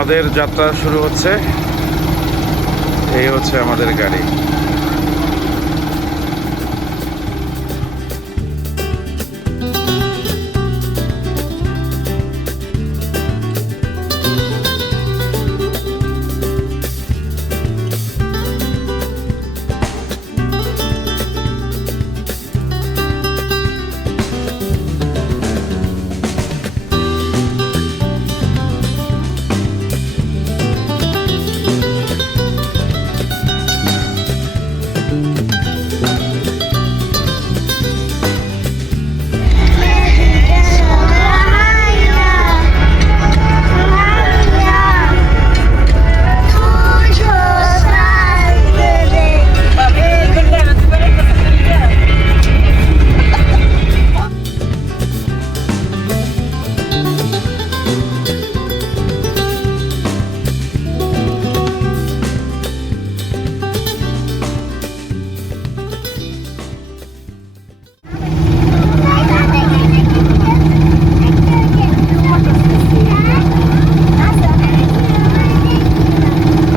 আমাদের যাত্রা শুরু হচ্ছে। এই হচ্ছে আমাদের গাড়ি।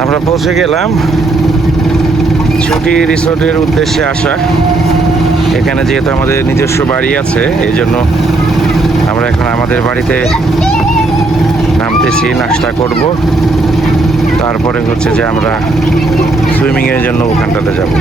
আমরা পৌঁছে গেলাম ছুটি রিসোর্টের উদ্দেশ্যে আসা। এখানে যেহেতু আমাদের নিজস্ব বাড়ি আছে, এই জন্য আমরা এখন আমাদের বাড়িতে নামতেছি, নাস্তা করব, তারপরে হচ্ছে যে আমরা সুইমিংয়ের জন্য ওখানটাতে যাব।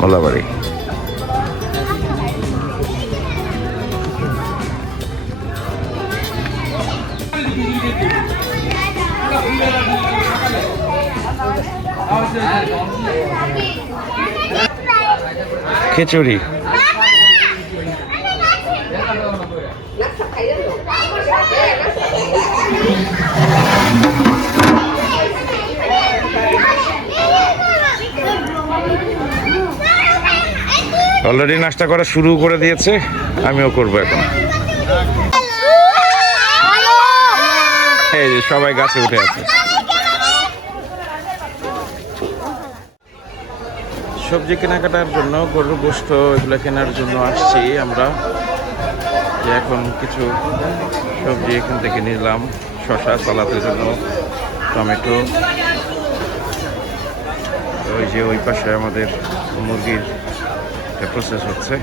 মোল্লাবাড়ি। খিচুড়ি। অলরেডি নাস্তা করা শুরু করে দিয়েছে, আমিও করবো এখন। এই যে সবাই গাছে উঠে আছে। সবজি কেনাকাটার জন্য, গরুর গোশত এগুলো কেনার জন্য আসছি আমরা। যে এখন কিছু সবজি এখান থেকে নিলাম, শসা সালাদের জন্য, টমেটো। ওই যে ওই পাশে আমাদের মুরগির প্রসেস হচ্ছে।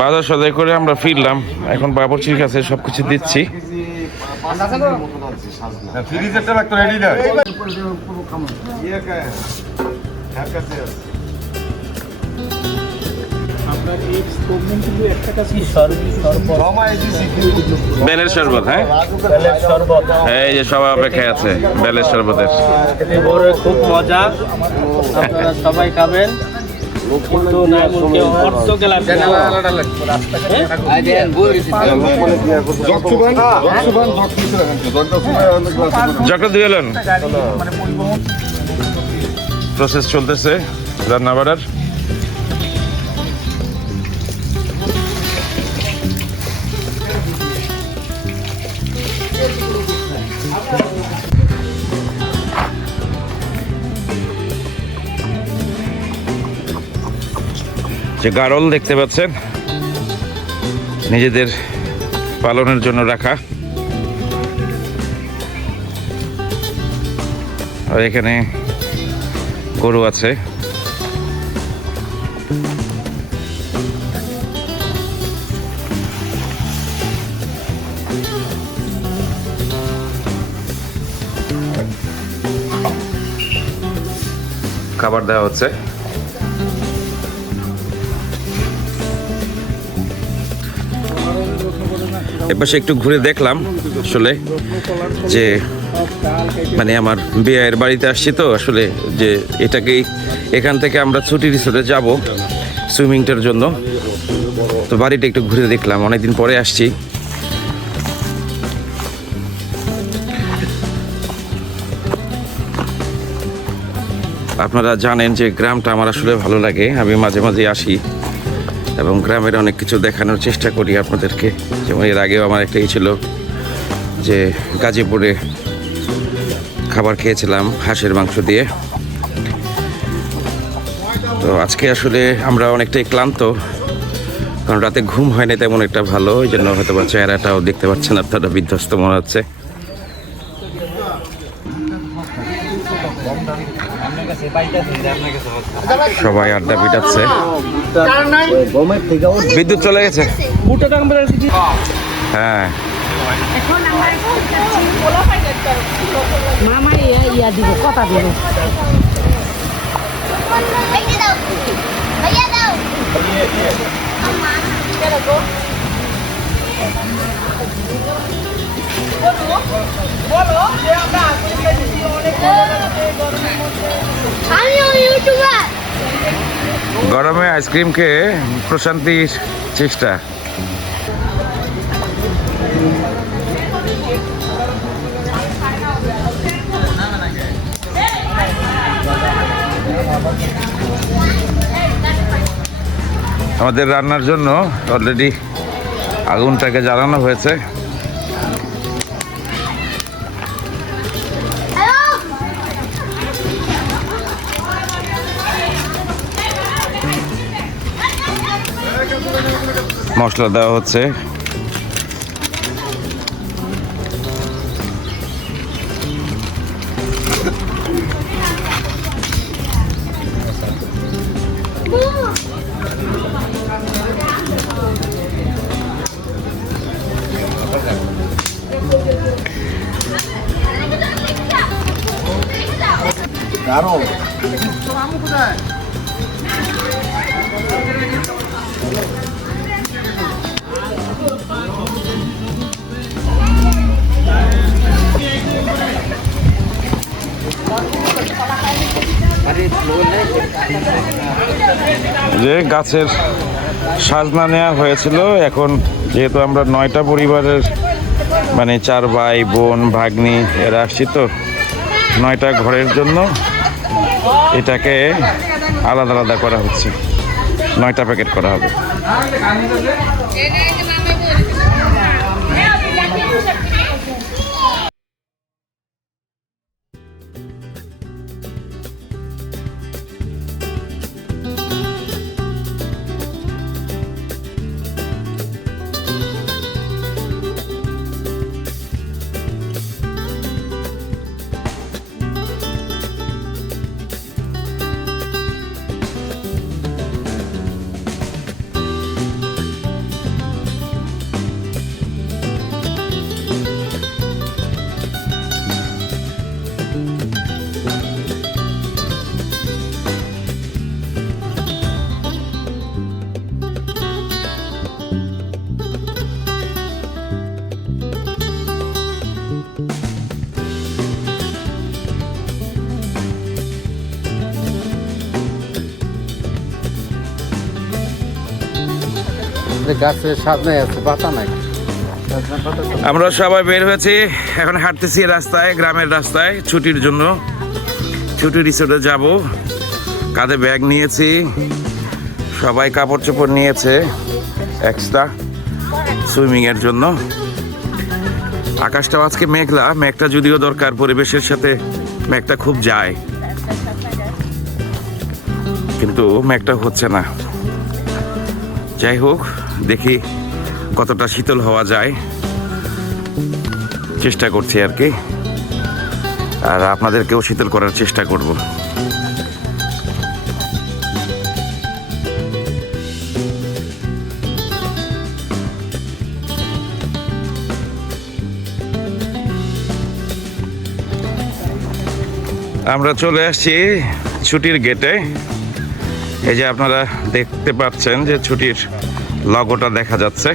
বাজার সদাই করে আমরা ফিরলাম, এখন বাবুর্চির কাছে সবকিছু দিচ্ছি। বেলের শরবত, হ্যাঁ এই যে সবাই অপেক্ষায় আছে বেলের শরবতের। খুব মজা, আপনারা সবাই খাবেন। প্রসেস চলতেছে রান্না বাড়ার। যে গারল দেখতে পাচ্ছেন, নিজেদের পালনের জন্য রাখা। আর এখানে গরু আছে। খাবার দেওয়া হচ্ছে। এপাশে একটু ঘুরে দেখলাম আসলে যে মানে আমার বিয়ের বাড়িতে আসছি তো আসলে যে এটাকেই এখান থেকে আমরা ছুটি রিসোর্টে যাব সুইমিংটার জন্য। তো বাড়িটা একটু ঘুরে দেখলাম, অনেকদিন পরে আসছি। আপনারা জানেন যে গ্রামটা আমার আসলে ভালো লাগে, আমি মাঝে মাঝে আসি এবং গ্রামের অনেক কিছু দেখানোর চেষ্টা করি আপনাদেরকে। যেমন এর আগেও আমার একটাই ছিল যে গাজীপুরে খাবার খেয়েছিলাম হাঁসের মাংস দিয়ে। তো আজকে আসলে আমরা অনেকটাই ক্লান্ত, কারণ রাতে ঘুম হয় না তেমন একটা ভালো, ওই জন্য হয়তো বা চেহারাটাও দেখতে পাচ্ছেন আপনারা, বিধ্বস্ত মনে হচ্ছে। সবাই আড্ডা পিটাচ্ছে। বিদ্যুৎ চলে গেছে। হ্যাঁ, মামা ইয়া দিব কথা দিব। গরমে আইসক্রিম খেয়ে প্রশান্তির চেষ্টা। আমাদের রান্নার জন্য অলরেডি আগুনটাকে জ্বালানো হয়েছে। মশলা দেওয়া হচ্ছে। যে গাছের সাজনা নেওয়া হয়েছিল, এখন যেহেতু আমরা 9টা পরিবারের মানে 4 ভাই বোন ভাগ্নি এরা আসছি, তো 9টা ঘরের জন্য এটাকে আলাদা আলাদা করা হচ্ছে, 9টা প্যাকেট করা হবে। গাছের সামনে আছে পাতা নাই। আমরা সবাই বের হয়েছি, এখন হাঁটতেছি রাস্তায়, গ্রামের রাস্তায় ছুটির জন্য। ছুটি রিসোর্টে যাব, কাঁধে ব্যাগ নিয়েছি, সবাই কাপড় চোপড় নিয়েছে এক্সট্রা সুইমিংয়ের জন্য। আকাশটাও আজকে মেঘলা, মেঘটা যদিও দরকার, পরিবেশের সাথে মেঘটা খুব যায়, কিন্তু মেঘটা হচ্ছে না। যাই হোক, দেখি কতটা শীতল হওয়া যায়, চেষ্টা করছি আর কি, আর আপনাদেরকেও শীতল করার চেষ্টা করব। আমরা চলে আসছি ছুটির গেটে এই যে আপনারা দেখতে পাচ্ছেন যে ছুটির লগোটা দেখা যাচ্ছে।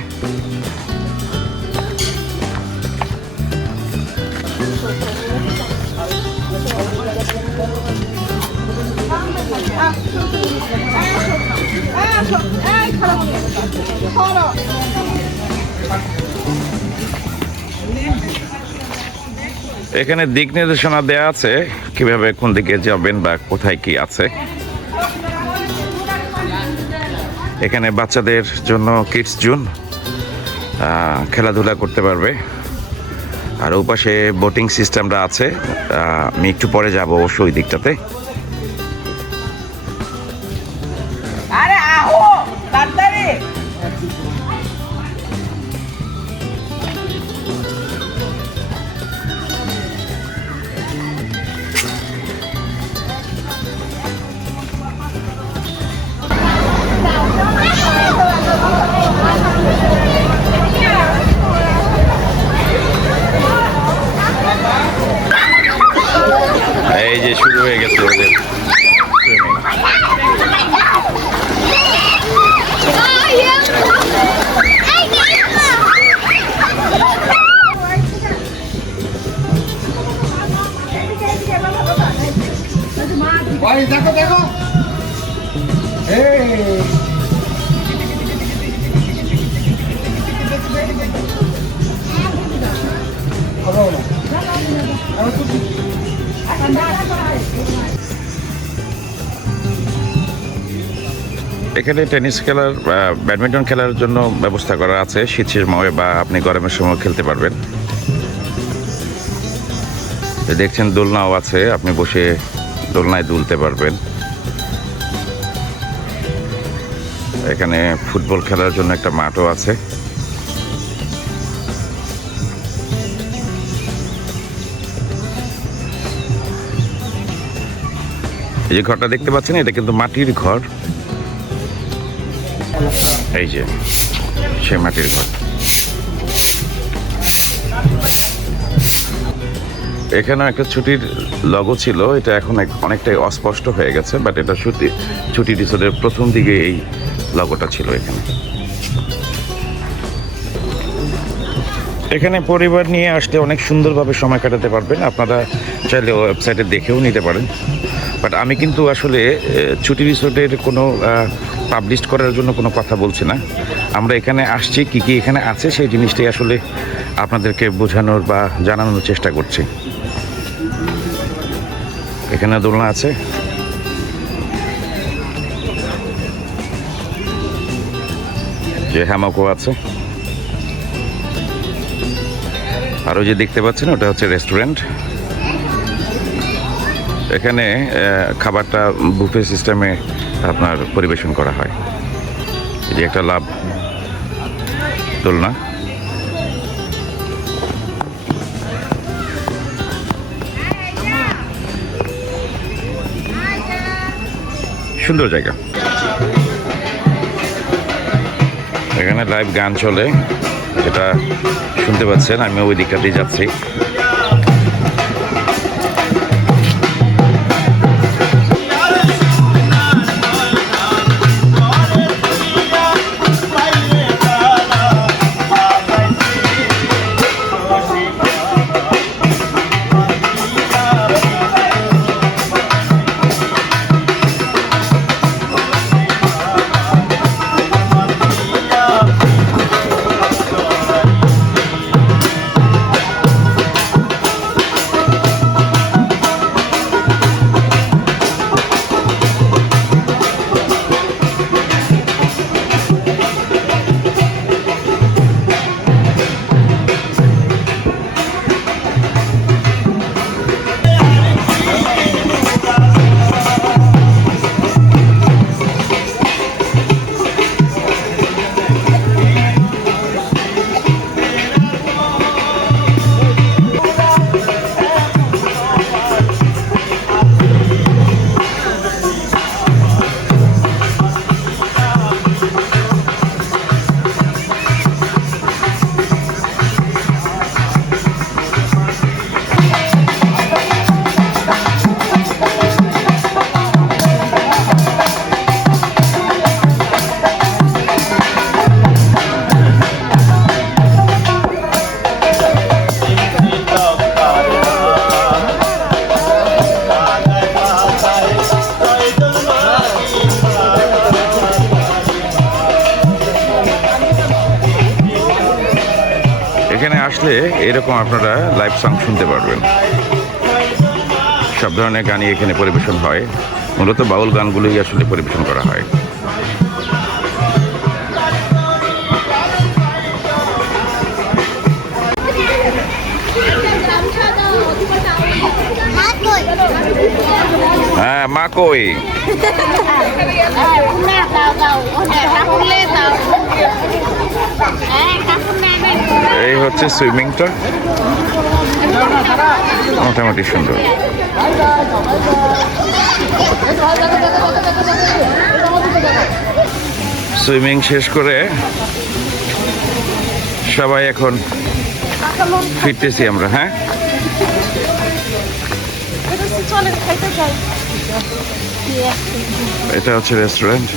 এখানে দিক নির্দেশনা দেওয়া আছে কিভাবে কোন দিকে যাবেন বা কোথায় কি আছে। এখানে বাচ্চাদের জন্য কিডস জোন, খেলাধুলা করতে পারবে। আর ওপাশে বোটিং সিস্টেমটা আছে, আমি একটু পরে যাব অবশ্য ওই দিকটাতে। এই যে শুরু হয়ে গেছে ওদের সুইমিং। দেখো দেখো এখানে টেনিস খেলার, ব্যাডমিন্টন খেলার জন্য ব্যবস্থা করা আছে শীতের সময় বা আপনি গরমের সময় খেলতে পারবেন। দেখছেন দোলনাও আছে, আপনি বসে দোলনায় দুলতে পারবেন। এখানে ফুটবল খেলার জন্য একটা মাঠও আছে। এই যে ঘরটা দেখতে পাচ্ছেন, এটা কিন্তু মাটির ঘর। এই যে সে মাটির ঘর। এখানেও একটা ছুটির লগো ছিল, এটা এখন অনেকটাই অস্পষ্ট হয়ে গেছে, বাট এটা ছুটি রিসোর্টের প্রথম দিকে এই লগোটা ছিল এখানে। এখানে পরিবার নিয়ে আসলে অনেক সুন্দরভাবে সময় কাটাতে পারবেন। আপনারা চাইলে ওয়েবসাইটে দেখেও নিতে পারেন, বাট আমি কিন্তু আসলে ছুটি রিসোর্টের কোনো পাবলিশ করার জন্য কোনো কথা বলছি না। আমরা এখানে আসছি, কী কী এখানে আছে সেই জিনিসটাই আসলে আপনাদেরকে বোঝানোর বা জানানোর চেষ্টা করছি। এখানে দোলনা আছে, যে হ্যামকও আছে। আর ওই যে দেখতে পাচ্ছেন ওটা হচ্ছে রেস্টুরেন্ট। এখানে খাবারটা বুফে সিস্টেমে আপনার পরিবেশন করা হয়। এই যে একটা লাভ দোলনা, সুন্দর জায়গা। এখানে লাইভ গান চলে, যেটা শুনতে পাচ্ছেন। আমি ওই দিকটাতেই যাচ্ছি। মধ্যে এরকম আপনারা লাইভ সং শুনতে পারবেন। সব ধরনের গানই এখানে পরিবেশন হয়, মূলত বাউল গানগুলোই আসলে পরিবেশন করা হয়। হ্যাঁ, মা কই? এই হচ্ছে সুইমিংটা, মোটামুটি সুন্দর। সুইমিং শেষ করে সবাই এখন ফিরতেছি আমরা। হ্যাঁ, এটা হচ্ছে রেস্টুরেন্ট।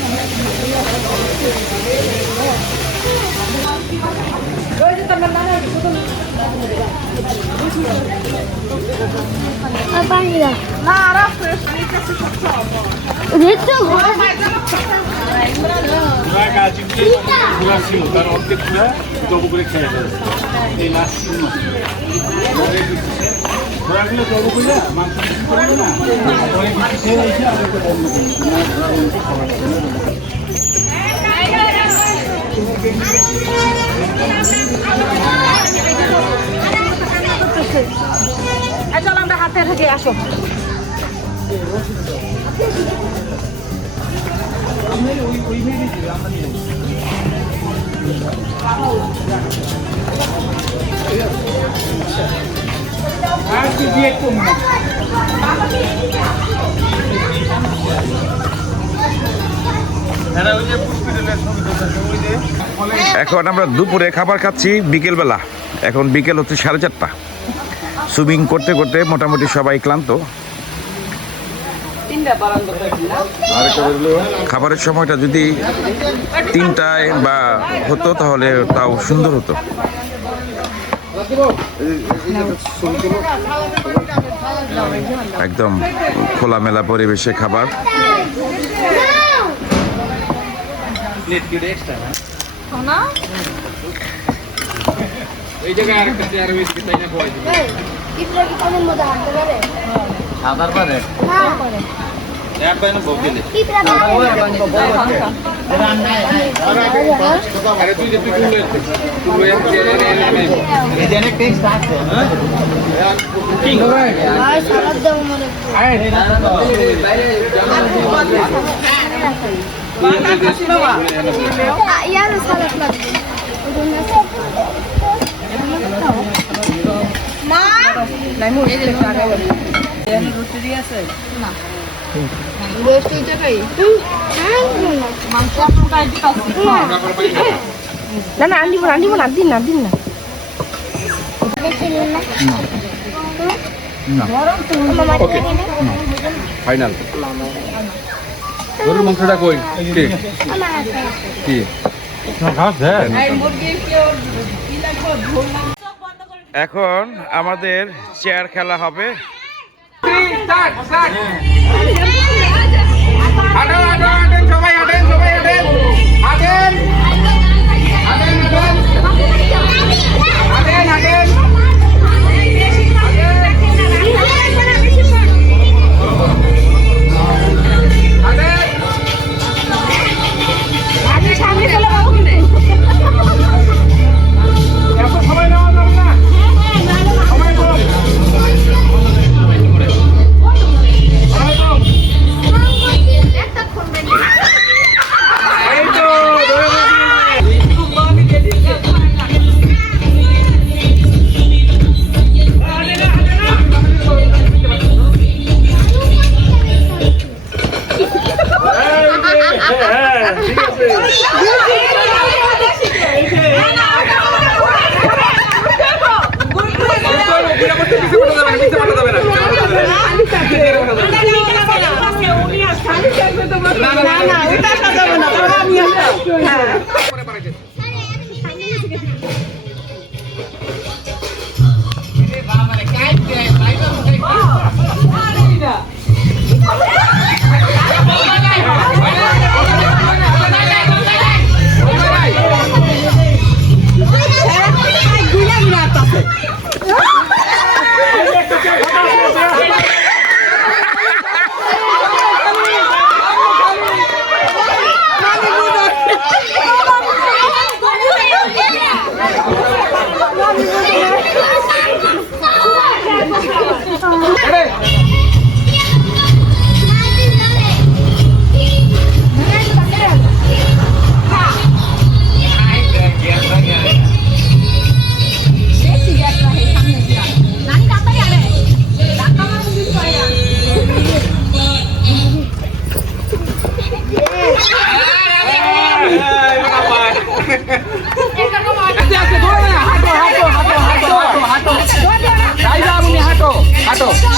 চল আমরা হাতে থেকে আসো। এখন আমরা দুপুরে খাবার খাচ্ছি বিকেলবেলা। এখন বিকেল হচ্ছে 4:30। সুইমিং করতে করতে মোটামুটি সবাই ক্লান্ত। খাবারের সময়টা যদি 3টায় বা হতো তাহলে তাও সুন্দর হতো। একদম খোলামেলা পরিবেশে খাবার। সাঁতার পারে না না আনদিব না আনদিব না দিন না দিন না ওকে ফাইনাল গরুর মাংসটা কই কি এখন আমাদের চেয়ার খেলা হবে।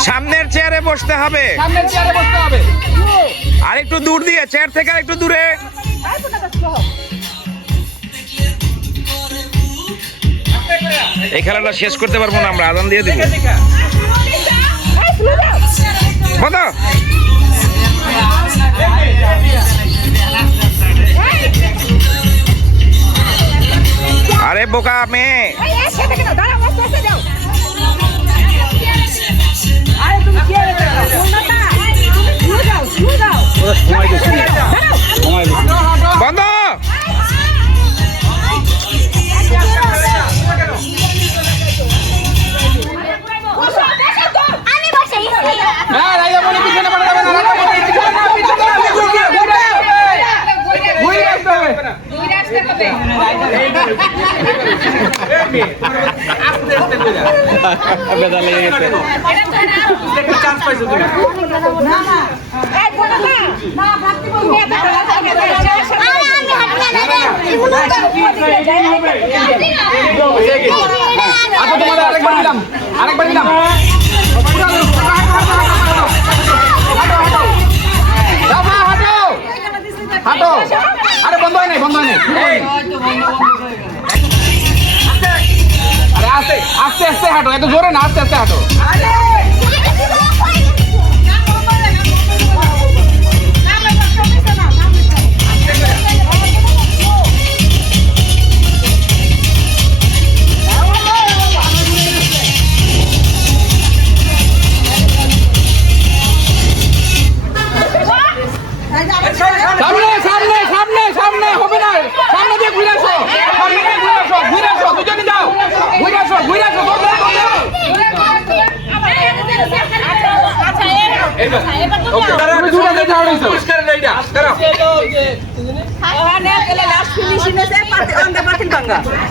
সামনের চেয়ারে বসতে হবে, সামনের চেয়ারে বসতে হবে। আর একটু দূর দিয়ে, চেয়ার থেকে আর একটু দূরে। এই খেলাটা শেষ করতে পারবো না আমরা, আজান দিয়ে দিব। বন্ধ। আরে বোকা মেয়ে, বন্ধ। হ্যাঁ, রাইয়া বলে পিছনে পড়ে যাবে না, রাইয়া বলে পিছনে না, পিছনে না, ঘুরে আসতে হবে। বেদা লেগে গেছে। চান্স পাইছো তুমি। আচ্ছা তোমাদের আরেকবার দিলাম, আরেকবার দিলাম। হাঁটো, আরে বন্ধ হয় নাই, বন্ধ হয় নাই। আরে আস্তে আস্তে আস্তে হাঁটো, এত জোরে না, আস্তে আস্তে হাঁটো। সামনে সামনে সামনে সামনে হবে না, সামনে দিয়ে ঘুরে আসো, সামনে দিয়ে ঘুরে আসো, ঘুরে আসো, দুজনে যাও, ঘুরে আসো, ঘুরে আসো,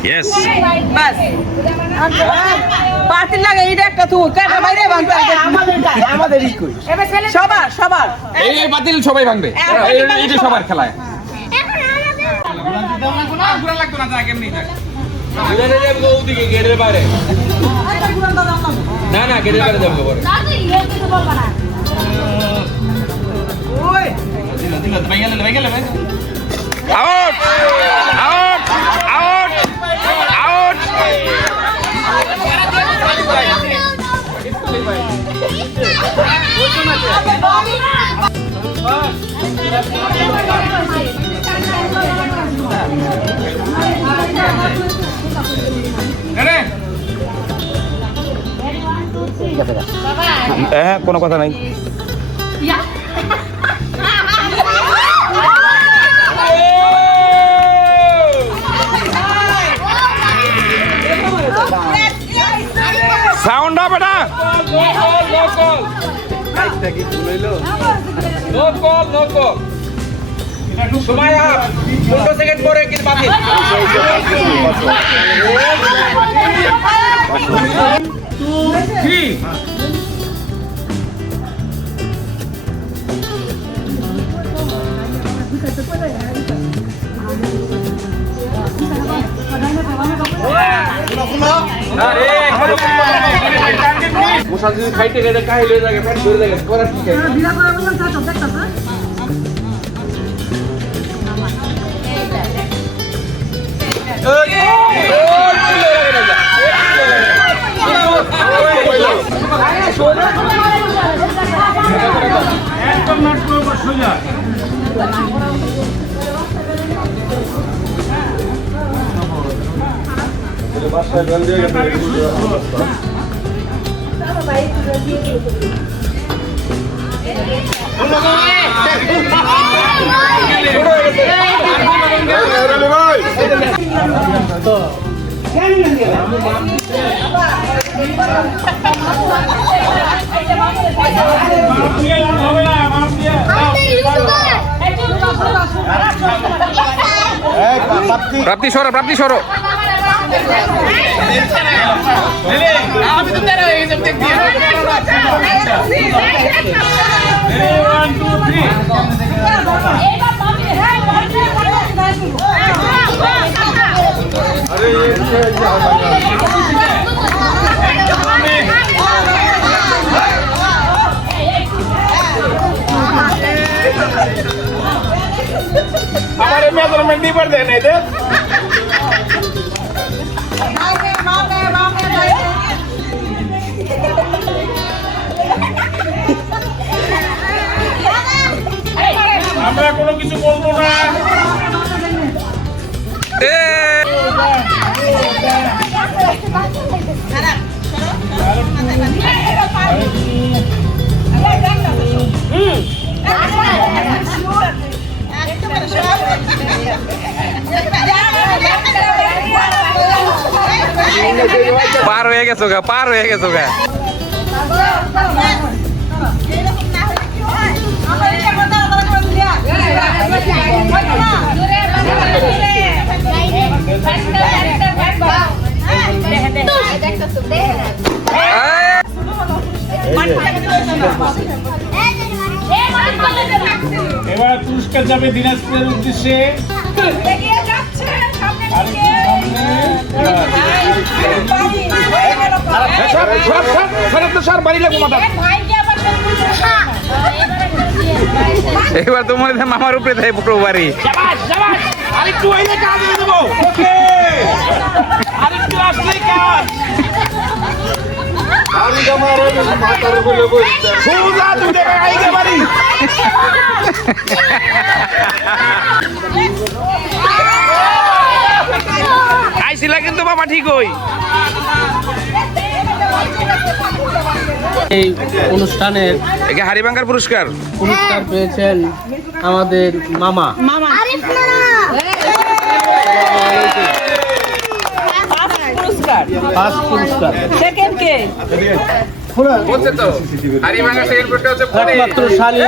Yes. এই বাতিল সবাই ভাঙবে, এইটা সবার খেলায়। না না গেটের বাইরে যাবো পরে। Out! Out! Out! Out! হ্যাঁ, কোনো কথা নাই। সাউন্ড হবে না। সময় 15 সেকেন্ড পরে কিন্তু বাতিল। মশা যদি খাইতে গেলে কাহিল হয়ে যাবে, পেট ভরে যাবে, করার কি আছে? প্রাপ্তি সরো, প্রাপ্তি সরো। আমার মেজারমেন্ট নিবার দেন এদের আমরা কোনো কিছু বলবো না। পার হয়ে গেছো গা, পার হয়ে গেছো গা। এবার পুরস্কার যাবে দিনাজপুরের উদ্দেশ্যে। এবার তো মনে হয় মামার উপরে দেয় পুরো বাড়ি। আরেকটু হইলে কাজ দিয়ে দেবো। ওকে, আরেকটু আসলেই কাজ। সোজা দুই টাকা আইতে পারি। আইছিলা কিন্তু মামা ঠিকই। এই অনুষ্ঠানের একে হাড়িভাঙ্গার পুরস্কার পুরস্কার পেয়েছেন আমাদের মামা। ফার্স্ট পুরস্কার একমাত্র শালী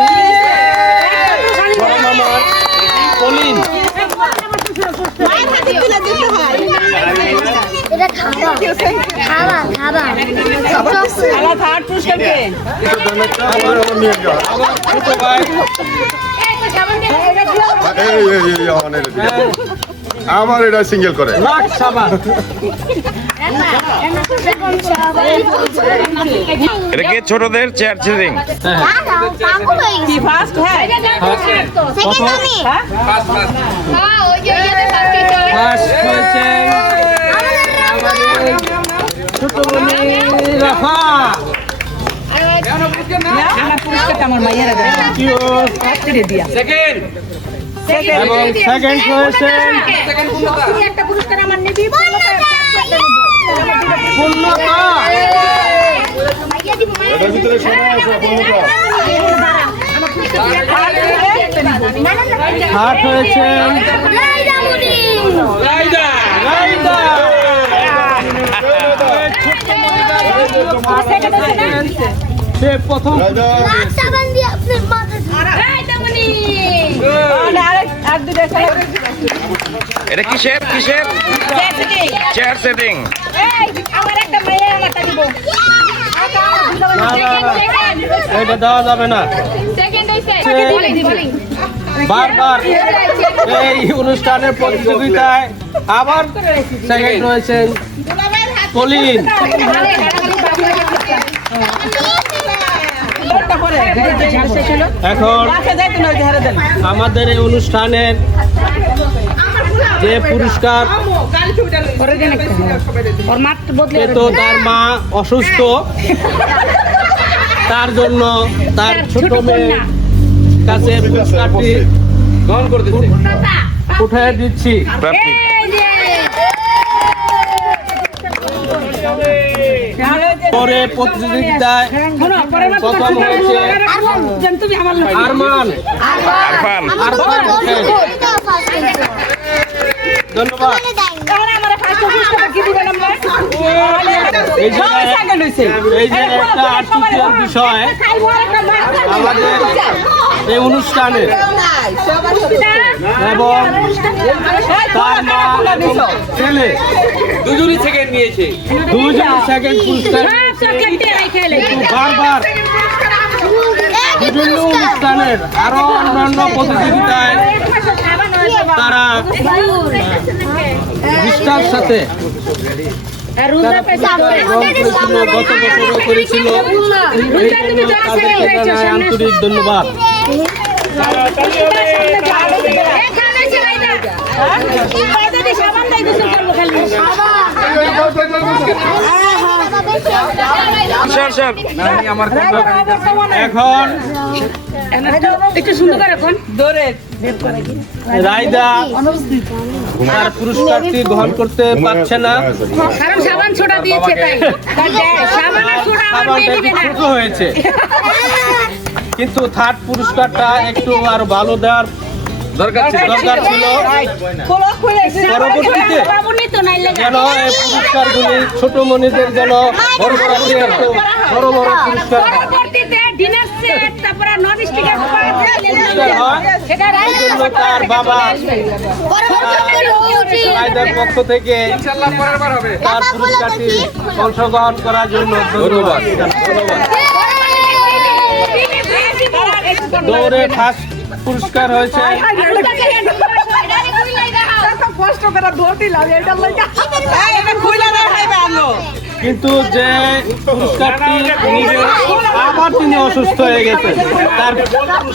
বড় মামার কলিন। আমার এটা সিঙ্গেল করে এটা কি ছোটদের চেয়ার চিরিং? এবং সেকেন্ড হয়েছেন পূর্ণতা। এটার ভিতরে সবাই আছে থার্ড হয়েছেন রাইদা। সে প্রথম এটা কিসের কিসের চেয়ার সেটিং? এটা দেওয়া যাবে না। বারবার এই অনুষ্ঠানের প্রতিযোগিতায় আবার সেকেন্ড রয়েছেন কলিন। এখন আমাদের এই অনুষ্ঠানের যে পুরস্কার তো তার মা অসুস্থ, তার জন্য তার ছোট মেয়ের কাছে পুরস্কারটি গ্রহণ করতে উঠে দিচ্ছি। প্রাপ্তি। পরে প্রতিযোগিতায় প্রথম হয়েছে আরমান। আরফান। ধন্যবাদ। এই যে একটা আশ্চর্যের বিষয়, আমাদের এই অনুষ্ঠানে এবং তার মা এবং ছেলে দুজনই সেকেন্ড নিয়েছে। দুজনই সেকেন্ড পুরস্কার বারবার বিভিন্ন অনুষ্ঠানের আরো অন্যান্য প্রতিযোগিতায় তারা নিষ্ঠার সাথে গত বছরও করেছিল। আন্তরিক ধন্যবাদ। এখন একটু সুন্দর করে এখন রায়দা তার পুরস্কারটি গ্রহণ করতে পারছে না। কারণ সাবান ছোটা দিয়েছে তাই সাবানের ছোটা আমার মেয়ে সাবানটা দিবে একটু না ছোট হয়েছে, কিন্তু থার্ড পুরস্কারটা একটু আরো ভালো দেওয়ার দরকার ছিল। পরবর্তীতে যেন এই পুরস্কারগুলি ছোট মনিদের যেন বড় বড় পুরস্কার তার বাবা রায়দার পক্ষ থেকে তার পুরস্কারটি অংশগ্রহণ করার জন্য ধন্যবাদ। দৌড়ে ফার্স্ট পুরস্কার হয়েছে কিন্তু যে পুরস্কারটি আবার তিনি অসুস্থ হয়ে গেছেন, তার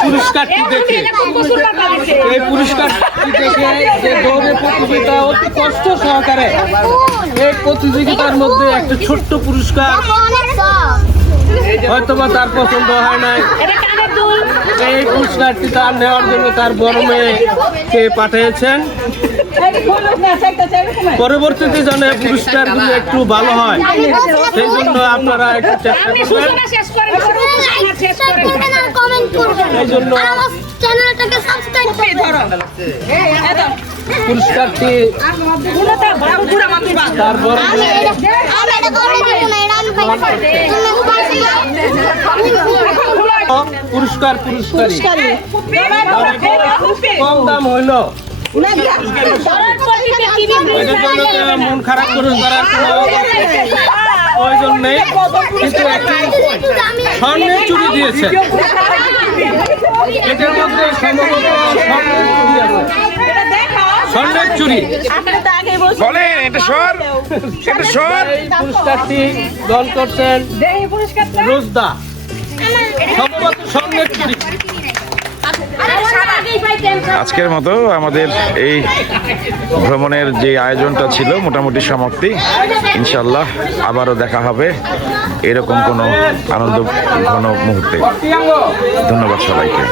পুরস্কারটি দেখে এই পুরস্কারটি দেখে যে দৌড়ে প্রতিযোগিতা অতি কষ্ট সহকারে এই প্রতিযোগিতার মধ্যে একটা ছোট্ট পুরস্কার হয়তোবা তার পছন্দ হয় নাই, এই পুরস্কারটি তার নেওয়ার জন্য তার বড় মেয়েকে পাঠিয়েছেন। পরবর্তীতে যেন পুরস্কারগুলো একটু ভালো হয় সেই জন্য আপনারা একটু চেষ্টা করবেন। এই জন্য পুরস্কারটি তার বড় পুরস্কারী কম দাম হইল এটার জন্য মন খারাপ করে করার প্রয়োজন নেই, কিন্তু একটি স্বর্ণের চুড়ি দিয়েছে, এটার মধ্যে সম্ভবত স্বর্ণের চুড়ি বলেন এটা সর পুরস্কারটি গ্রহণ করছেন রোজদা, সম্ভবত স্বর্ণের চুড়ি। আজকের মতো আমাদের এই ভ্রমণের যে আয়োজনটা ছিল মোটামুটি সমাপ্তি। ইনশাল্লাহ আবারও দেখা হবে এরকম কোনো আনন্দ ঘন মুহূর্তে। ধন্যবাদ সবাইকে।